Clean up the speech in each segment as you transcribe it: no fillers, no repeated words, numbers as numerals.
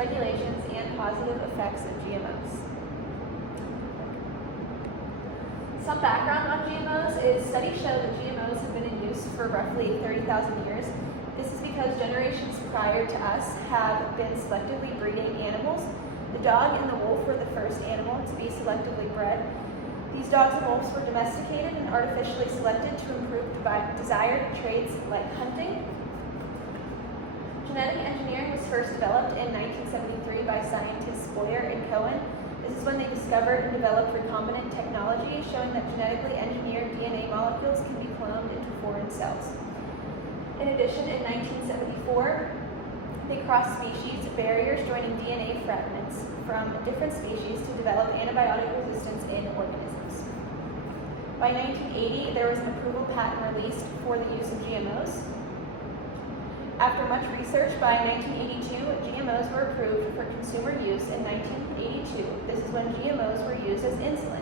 regulations, and positive effects of GMOs. Some background on GMOs is studies show that GMOs have been in use for roughly 30,000 years. This is because generations prior to us have been selectively breeding animals. The dog and the wolf were the first animal to be selectively bred. These dogs and wolves were domesticated and artificially selected to improve desired traits like hunting. Genetic engineering was first developed in 1973 by scientists Boyer and Cohen. This is when they discovered and developed recombinant technology, showing that genetically engineered DNA molecules can be cloned into foreign cells. In addition, in 1974, they crossed species barriers, joining DNA fragments from different species to develop antibiotic resistance in organisms. By 1980, there was an approval patent released for the use of GMOs. After much research, by 1982, GMOs were approved for consumer use in 1982. This is when GMOs were used as insulin.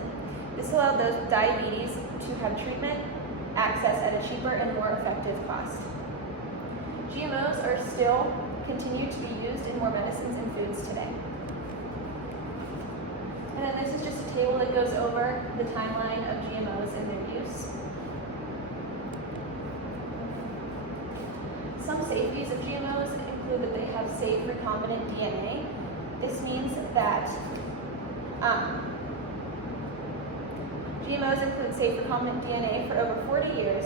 This allowed those with diabetes to have treatment access at a cheaper and more effective cost. GMOs are still continue to be used in more medicines and foods today. And then this is just a table that goes over the timeline of GMOs and their use. Some safeties of GMOs include that they have safe recombinant DNA. This means that GMOs include safe recombinant DNA for over 40 years,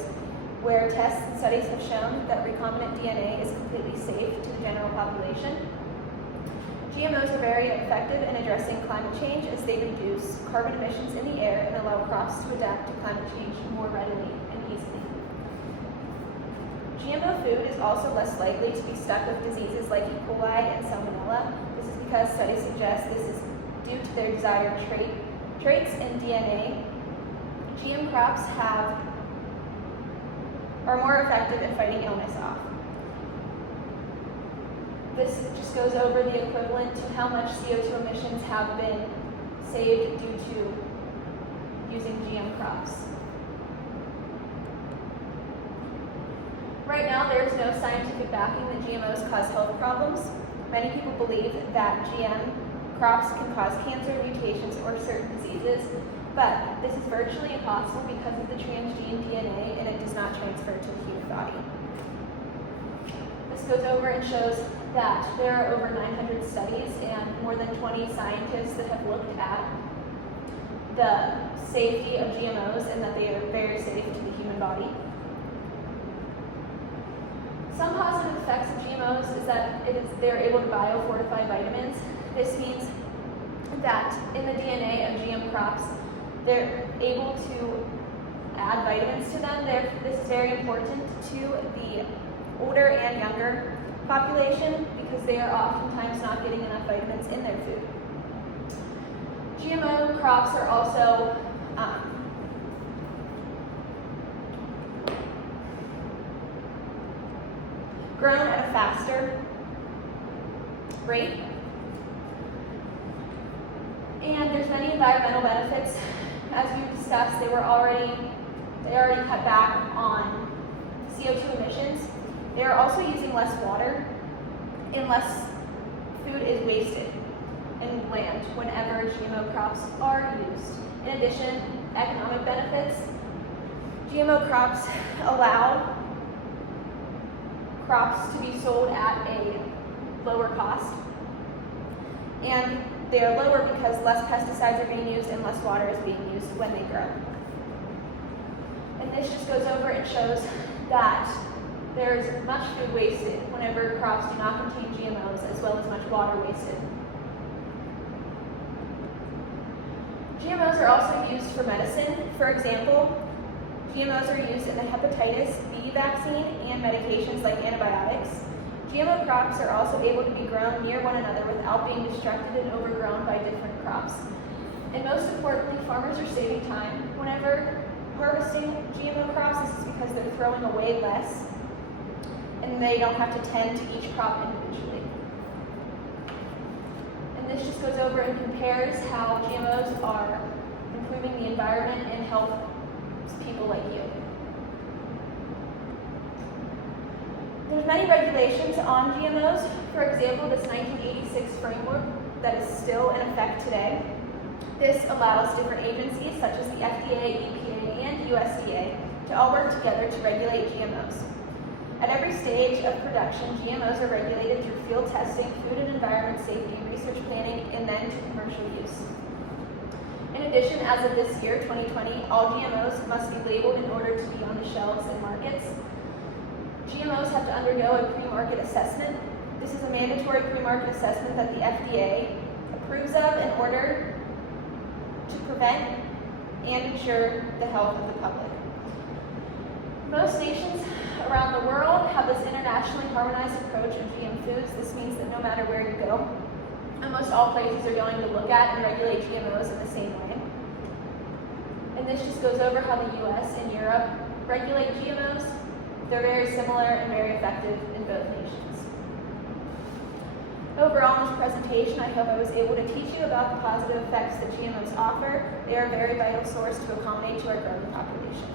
where tests and studies have shown that recombinant DNA is completely safe to the general population. GMOs are very effective in addressing climate change as they reduce carbon emissions in the air and allow crops to adapt to climate change more readily and easily. GMO food is also less likely to be stuck with diseases like E. coli and Salmonella. This is because studies suggest this is due to their desired traits in DNA. GM crops are more effective at fighting illness off. This just goes over the equivalent to how much CO2 emissions have been saved due to using GM crops. Right now, there is no scientific backing that GMOs cause health problems. Many people believe that GM crops can cause cancer, mutations, or certain diseases, but this is virtually impossible because of the transgene DNA and it does not transfer to the human body. This goes over and shows that there are over 900 studies and more than 20 scientists that have looked at the safety of GMOs and that they are very safe to the human body. Some positive effects of GMOs is that they're able to biofortify vitamins. This means that in the DNA of GM crops, they're able to add vitamins to them. This is very important to the older and younger population because they are oftentimes not getting enough vitamins in their food. GMO crops are also grown at a faster rate. And there's many environmental benefits. As we've discussed, they already cut back on CO2 emissions. They are also using less water and less food is wasted in land whenever GMO crops are used. In addition, economic benefits. GMO crops allow crops to be sold at a lower cost. And they are lower because less pesticides are being used and less water is being used when they grow. And this just goes over and shows that there's much food wasted whenever crops do not contain GMOs, as well as much water wasted. GMOs are also used for medicine. For example, GMOs are used in the hepatitis B vaccine and medications like antibiotics. GMO crops are also able to be grown near one another without being distracted and overgrown by different crops. And most importantly, farmers are saving time. Whenever harvesting GMO crops, this is because they're throwing away less and they don't have to tend to each crop individually. And this just goes over and compares how GMOs are improving the environment and help people like you. There's many regulations on GMOs. For example, this 1986 framework that is still in effect today. This allows different agencies such as the FDA, EPA, and USDA to all work together to regulate GMOs. At every stage of production, GMOs are regulated through field testing, food and environment safety, research planning, and then to commercial use. In addition, as of this year, 2020, all GMOs must be labeled in order to be on the shelves in markets. GMOs have to undergo a pre-market assessment. This is a mandatory pre-market assessment that the FDA approves of in order to prevent and ensure the health of the public. Most nations around the world have this internationally harmonized approach of GM foods. This means that no matter where you go, almost all places are going to look at and regulate GMOs in the same way. And this just goes over how the US and Europe regulate GMOs. They're very similar and very effective in both nations. Overall, in this presentation, I hope I was able to teach you about the positive effects that GMOs offer. They are a very vital source to accommodate to our growing population.